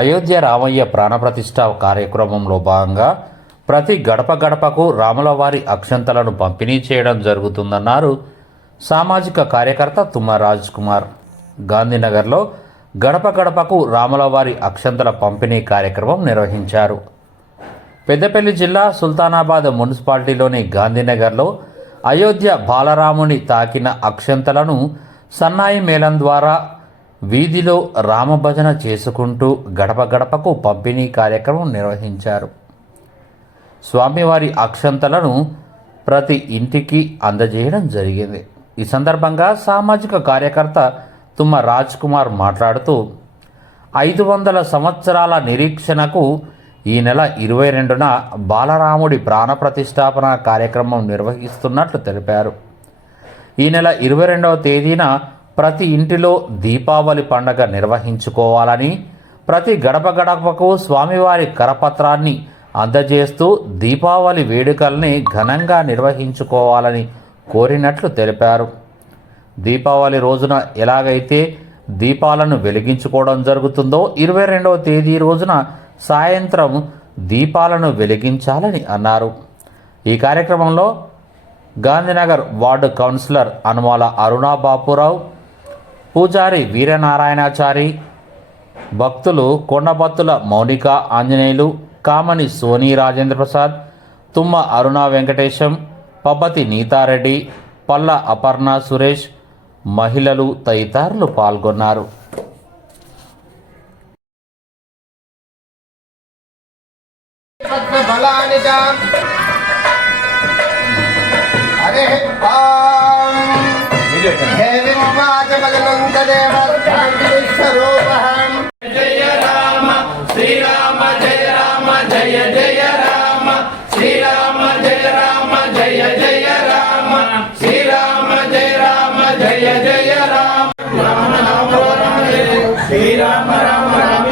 అయోధ్య రామయ్య ప్రాణప్రతిష్ఠ కార్యక్రమంలో భాగంగా ప్రతి గడప గడపకు రాములవారి అక్షంతలను పంపిణీ చేయడం జరుగుతుందన్నారు సామాజిక కార్యకర్త తుమ్మ రాజ్ కుమార్. గాంధీనగర్లో గడప గడపకు రాములవారి అక్షంతల పంపిణీ కార్యక్రమం నిర్వహించారు. పెద్దపల్లి జిల్లా సుల్తానాబాద్ మున్సిపాలిటీలోని గాంధీనగర్లో అయోధ్య బాలరాముని తాకిన అక్షంతలను సన్నాయి మేళం ద్వారా వీధిలో రామభజన చేసుకుంటూ గడప గడపకు పంపిణీ కార్యక్రమం నిర్వహించారు. స్వామివారి అక్షంతలను ప్రతి ఇంటికి అందజేయడం జరిగింది. ఈ సందర్భంగా సామాజిక కార్యకర్త తుమ్మ రాజ్ కుమార్ మాట్లాడుతూ 500 సంవత్సరాల నిరీక్షణకు ఈ నెల 22న బాలరాముడి ప్రాణప్రతిష్ఠాపన కార్యక్రమం నిర్వహిస్తున్నట్లు తెలిపారు. ఈ నెల 22వ తేదీన ప్రతి ఇంటిలో దీపావళి పండుగ నిర్వహించుకోవాలని, ప్రతి గడప గడపకు స్వామివారి కరపత్రాన్ని అందజేస్తూ దీపావళి వేడుకల్ని ఘనంగా నిర్వహించుకోవాలని కోరినట్లు తెలిపారు. దీపావళి రోజున ఎలాగైతే దీపాలను వెలిగించుకోవడం జరుగుతుందో 22వ తేదీ రోజున సాయంత్రం దీపాలను వెలిగించాలని అన్నారు. ఈ కార్యక్రమంలో గాంధీనగర్ వార్డు కౌన్సిలర్ అనుమాల అరుణా బాపురావు, పూజారి వీరనారాయణాచారి, భక్తులు కొండబత్తుల మౌనిక ఆంజనేయులు, కామని సోనీ రాజేంద్ర ప్రసాద్, తుమ్మ అరుణ వెంకటేశం, పబ్బతి నీతారెడ్డి, పల్ల అపర్ణ సురేష్, మహిళలు తదితరులు పాల్గొన్నారు. జయ రామ శ్రీరామ జయ రామ జయ జయ రామ శ్రీరామ జయ రామ జయ జయ రామ శ్రీరామ జయ రామ జయ జయ రామ రామ రామ రామ శ్రీరామ రామ రామ.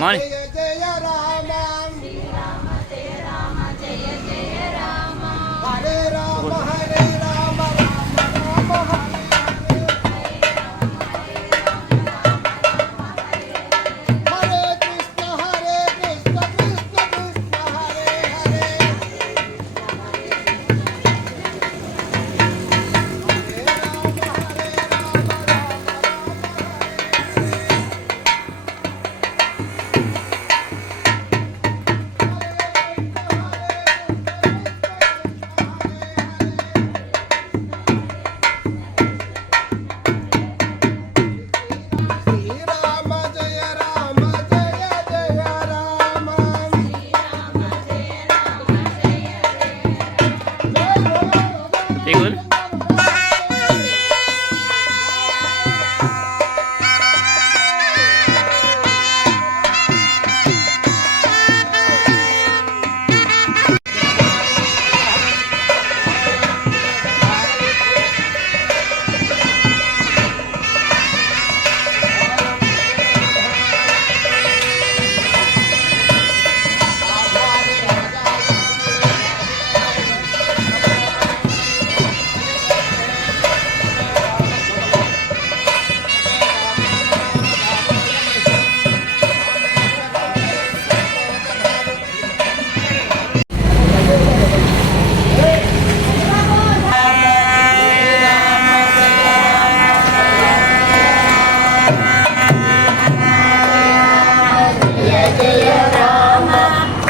మౌని జయ జయ రామ హరే రామ హరే రామ రామ రామ హరే కృష్ణ కృష్ణ కృష్ణ హరే హరే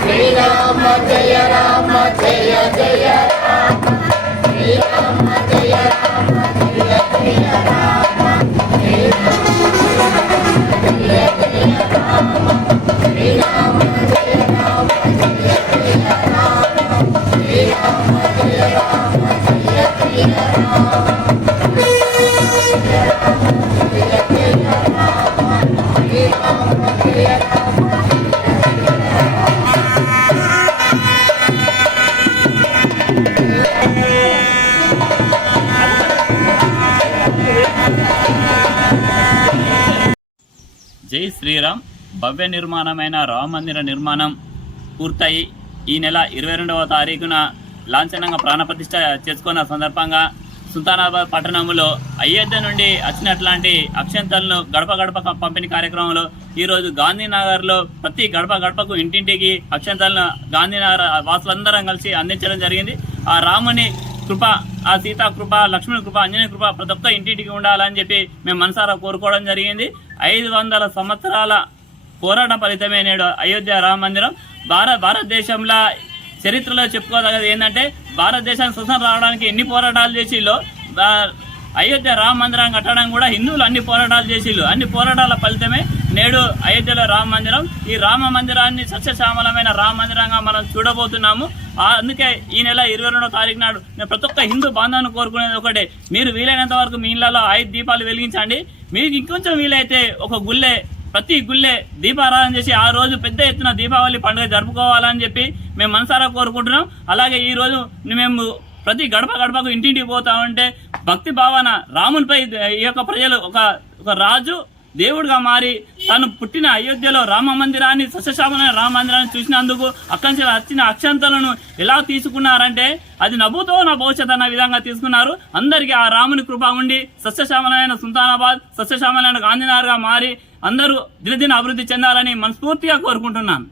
శ్రీరామ జయ రామ జయ జయ రామ తెగులు జై శ్రీరామ్. భవ్య నిర్మాణమైన రామ మందిర నిర్మాణం పూర్తయి ఈ నెల 22వ తారీఖున లాంఛనంగా ప్రాణప్రతిష్ఠ చేసుకున్న సందర్భంగా సుల్తానాబాద్ పట్టణంలో అయోధ్య నుండి వచ్చినట్లాంటి అక్షంతలను గడప గడప పంపిణీ కార్యక్రమంలో ఈరోజు గాంధీనగర్లో ప్రతి గడప గడపకు ఇంటింటికి అక్షంతలను గాంధీనగర్ వాసులందరం కలిసి అందించడం జరిగింది. ఆ రాముని కృప, ఆ సీతా కృప, లక్ష్మణుని కృప, ఆంజనేయ కృప ప్రతి ఒక్క ఇంటింటికి ఉండాలని చెప్పి మేము మనసారా కోరుకోవడం జరిగింది. 500 సంవత్సరాల పోరాట ఫలితమే నేడు అయోధ్య రామ మందిరం. భారతదేశంలో చరిత్రలో చెప్పుకోదగ్గది ఏంటంటే భారతదేశానికి స్వతంత్రం రావడానికి ఎన్ని పోరాటాలు చేసిల్లో అయోధ్య రామ మందిరం కట్టడం కూడా హిందువులు అన్ని పోరాటాలు చేసిళ్ళు. అన్ని పోరాటాల ఫలితమే నేడు అయోధ్యలో రామ మందిరం. ఈ రామ మందిరాన్ని సస్యశ్యామలమైన రామ మందిరంగా మనం చూడబోతున్నాము. అందుకే ఈ నెల 22వ తారీఖు నాడు నేను ప్రతి ఒక్క హిందూ బాంధవుని కోరుకునేది ఒకటే, మీరు వీలైనంత వరకు మీ ఇళ్లలో 5 దీపాలు వెలిగించండి. మీకు ఇంకొంచెం వీలైతే ఒక గుళ్ళే, ప్రతి గుళ్ళే దీపారాధన చేసి ఆ రోజు పెద్ద ఎత్తున దీపావళి పండుగ జరుపుకోవాలని చెప్పి మేము మనసారా కోరుకుంటున్నాం. అలాగే ఈ రోజు మేము ప్రతి గడప గడపకు ఇంటింటికి పోతామంటే భక్తి భావన రామునిపై ఈ యొక్క ప్రజలు ఒక రాజు దేవుడిగా మారి తను పుట్టిన అయోధ్యలో రామ మందిరాన్ని సస్యశ్యామలైన రామ మందిరాన్ని చూసినందుకు అక్కడి నుంచి వచ్చిన అక్షంతలను ఎలా తీసుకున్నారంటే అది నభూతో నా భవిష్యత్ అన్న విధంగా తీసుకున్నారు. అందరికీ ఆ రాముని కృప ఉండి సస్యశ్యామలైన సుల్తానాబాద్, సస్యశ్యామలైన గాంధీనగర్గా మారి అందరూ దినదిన అభివృద్ధి చెందాలని మనస్ఫూర్తిగా కోరుకుంటున్నాను.